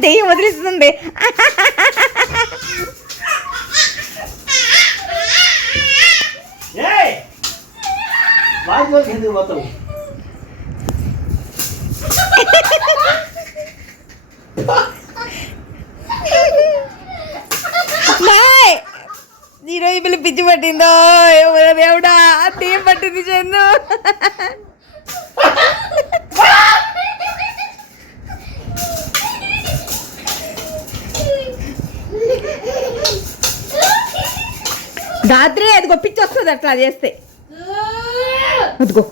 దెయ్యం వదిలిస్తుంది ఈరోజు పిల్లి పిచ్చి పట్టిందో ఎవరో దేవుడా దెయ్యం పట్టింది చందు రాత్రి అదిగో పిచ్చి వస్తుంది అట్లా చేస్తే. అదిగో.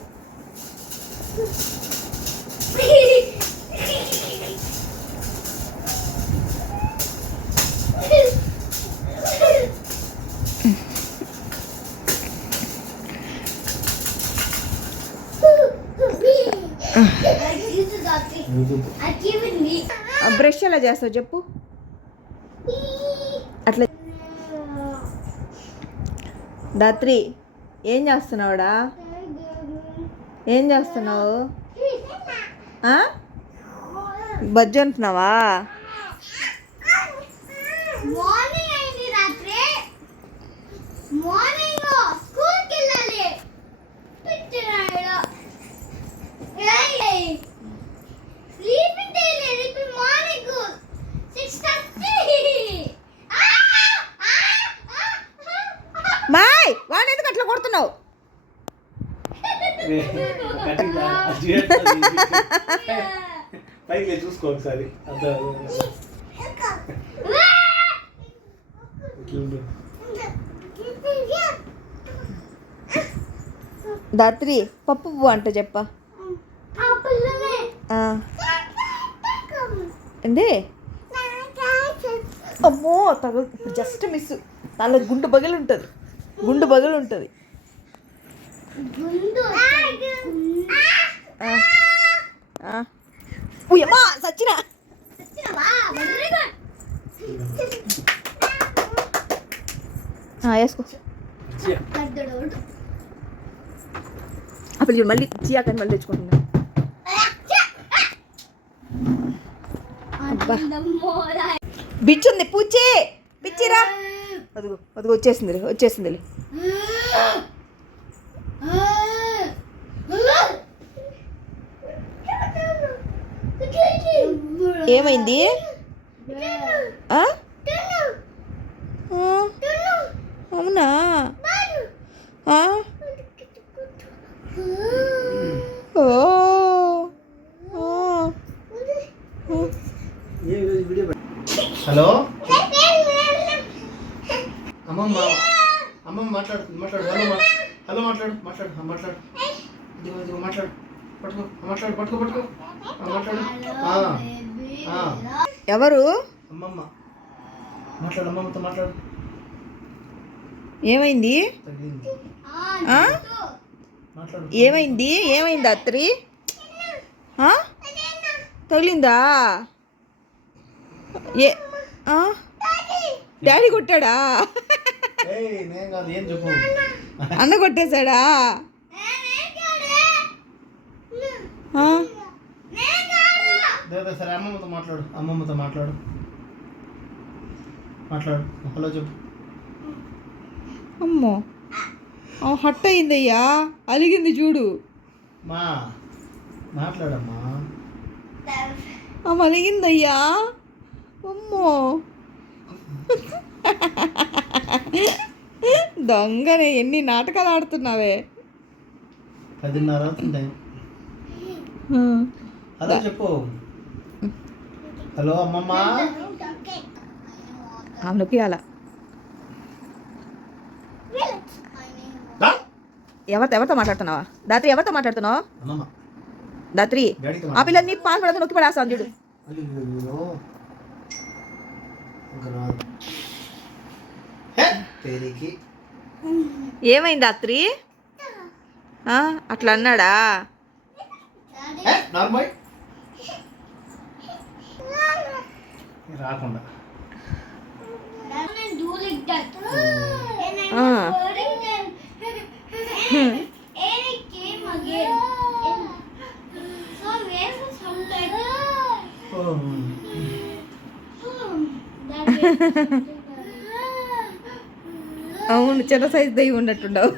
బ్రష్ ఎలా చేస్తావు చెప్పు. దాత్రి ఏం చేస్తున్నావుడా? ఏం చేస్తున్నావు? బజ్జి అంటున్నావా? మార్నింగ్ అయింది రాత్రి. మార్నింగ్ బాయ్ వాడిని ఎందుకు అట్లా కొడుతున్నావు? పైకి చూసుకో ఒకసారి. దాత్రి పప్పు పువ్వు అంట చెప్ప. ఏంటి అమ్మో తగలు ఇప్పుడు జస్ట్ మిస్. దానిలో గుండు బగిలి ఉంటుంది గుండు బగిలి ఉంటుంది. సచ్చినా. వేసుకో. పెద్దోడు అప్పుడు మళ్ళీ చియాకని మళ్ళీ తెచ్చుకుంటున్నా. అబ్బా. బిచ్చుంది పూచి. బిచ్చిరా. అదిగో అదిగో వచ్చేసింది వచ్చేసింది ఏమైంది? ఆ? అవునా? ఓ! హలో? అమ్మమ్మ. అమ్మమ్మ మాట్లాడు మాట్లాడు. హలో హలో మాట్లాడు మాట్లాడు మాట్లాడు. ఇదిగో ఇదిగో మాట్లాడు. పట్టుకో మాట్లాడు పట్టుకో పట్టుకో. మాట్లాడు. ఎవరు? అమ్మమ్మ. మాట్లాడు అమ్మమ్మతో మాట్లాడు. ఏమైంది? ఏమైంది? ఏమైంది అత్రి? తగిలిందా? ఏ? డాడీ కొట్టాడా? అన్న కొట్టేశాడా? సరే అమ్మమ్మతో మాట్లాడు అమ్మమ్మతో మాట్లాడు. మాట్లాడు హలో చెప్పు. అమ్మో. హట్ అయిందయ్యా. అలిగింది చూడు. మా మాట్లాడమ్మా. ఆమె అలిగిందయ్యా. అమ్మో. దొంగనే ఎన్ని నాటకాలు ఆడుతున్నావే? పదిన్నర. హలో చెప్పు. హలో అమ్మమ్మ. ఆమెకి అలా. ఎవరితో ఎవరితో మాట్లాడుతున్నావా? దాత్రి ఎవరితో మాట్లాడుతున్నావు? దాత్రి ఆ పిల్లని పాలు పడతా నొక్కి పడేస్తాను చూడు. ఏమైంది దాత్రి ఆ, అట్లా అన్నాడా? రాకుండా. అవును చిన్న సైజ్ దయ్యి ఉన్నట్టుండవు.